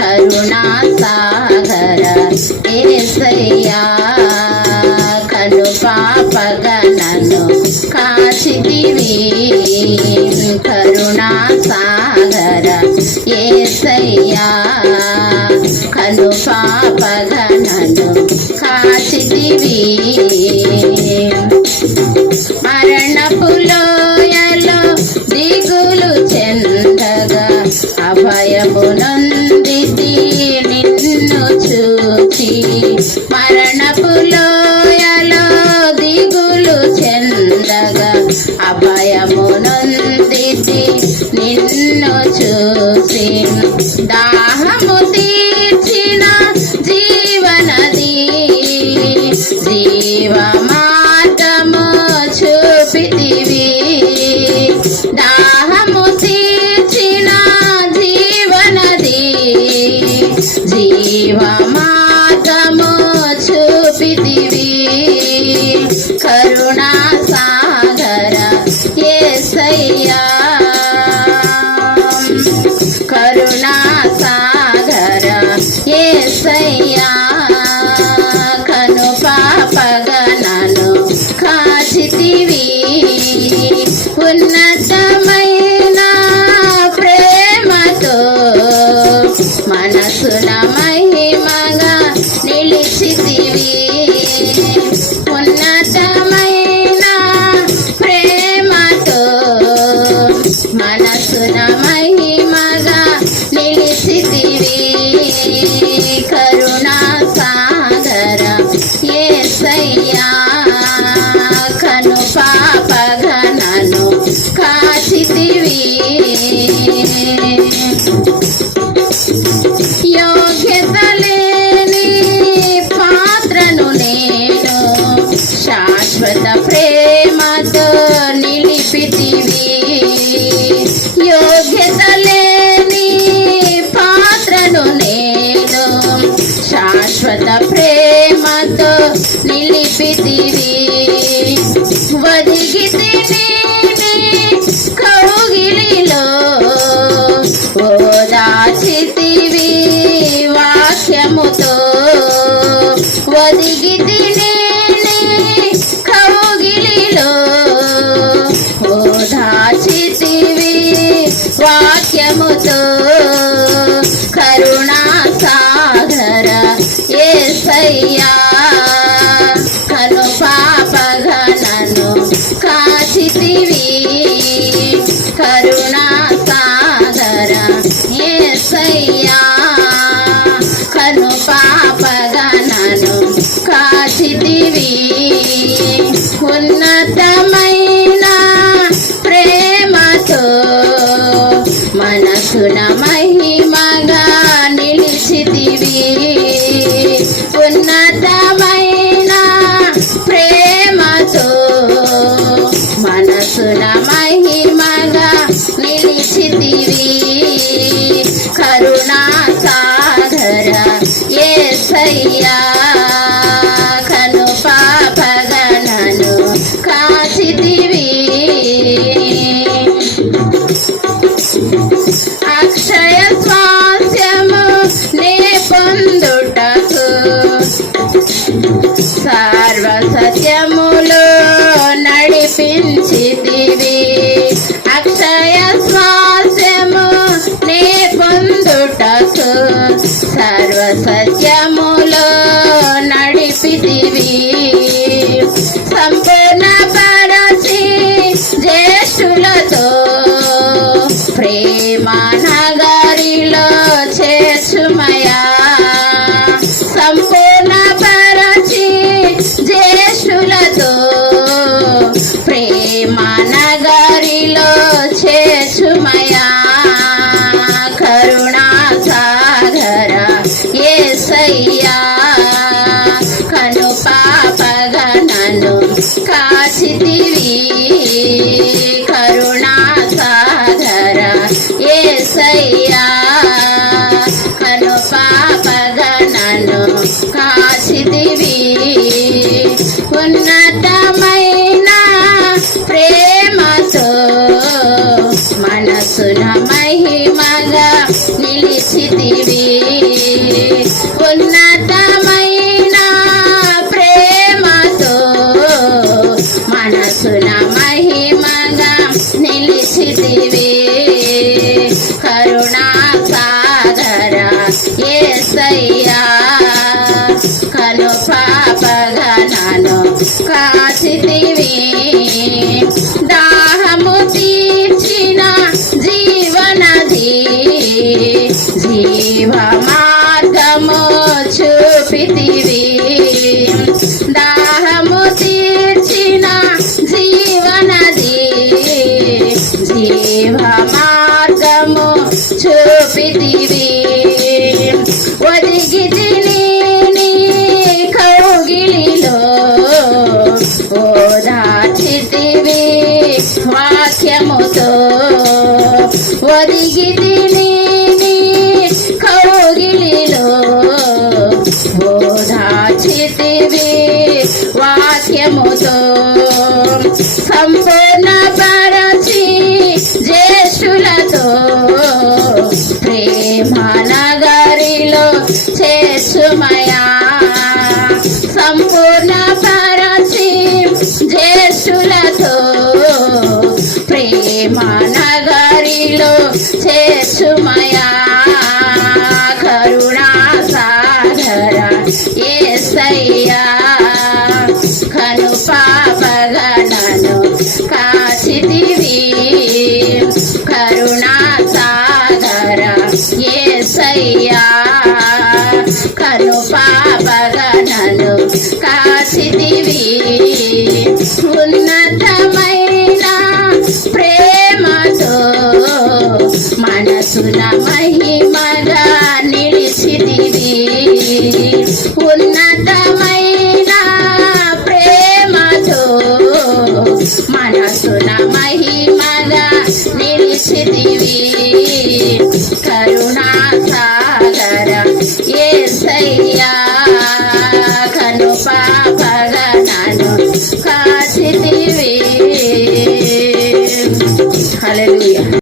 కరుణా సాగర ఏసయ్యా కను పాపగనను నన్ను కాచితివి కరుణా సాగర ఏసయ్యా కను పాపగనను నన్ను కాచితివి మరణపు దిగులు చెందగా అభయము నిన్ను చూసి దాహము తీర్చిన జీవనది జీవ మార్గము చూపితివి. దాహము తీర్చిన జీవనది జీవ మార్గము చూపితివి. కరుణా సాగర ఏసయ్యా కరుణా ఉన్నతమైన ప్రేమతో నిలిపితివి వదిగితే కౌగిలిలో ఓదాచితివి వాక్యముతో ఒదిగితి కౌగిలిలో ఓదాచితివి వాక్యముతో కరుణా సాగర ఏసయ్యా. కను కరుణా సాగర ఏసయ్యా కను పాపగనను కాచితివి అక్షయ స్వాస్యము నే పొందుటకు సర్వ సత్యములో ప్రేమ మనసున మహిమగా నిలిచితివి. కరుణా సాగర ఏసయ్యా కను పాపగా నన్ను కాచితి చూపితివి ఒదిగి తిని నీ కౌగిలిలో ఓదాచితివి వాక్యముతో ఒదిగి తిని నీ కౌగిలిలో ఓదాచితివి వాక్యముతో సంపూర్ణ పరచి జ్యేష్ఠులతో చేసుమయా సంపూర్ణ పరచి జ్యేష్ఠులతో ప్రేమ నగరిలో చేసుమయా కరుణా సాగర ఏసయ్యా. కను పాపగణను కాచితివి. కరుణా సాగర ఏసయ్యా. కను పాపగణను కాచితివి ఉన్నతమైన ప్రేమతో మనసుల మహిమగా నిలిచితివి. ఉన్నతమైన ప్రేమతో మనసుల మహిమగా నిలిచితివి. కరుణా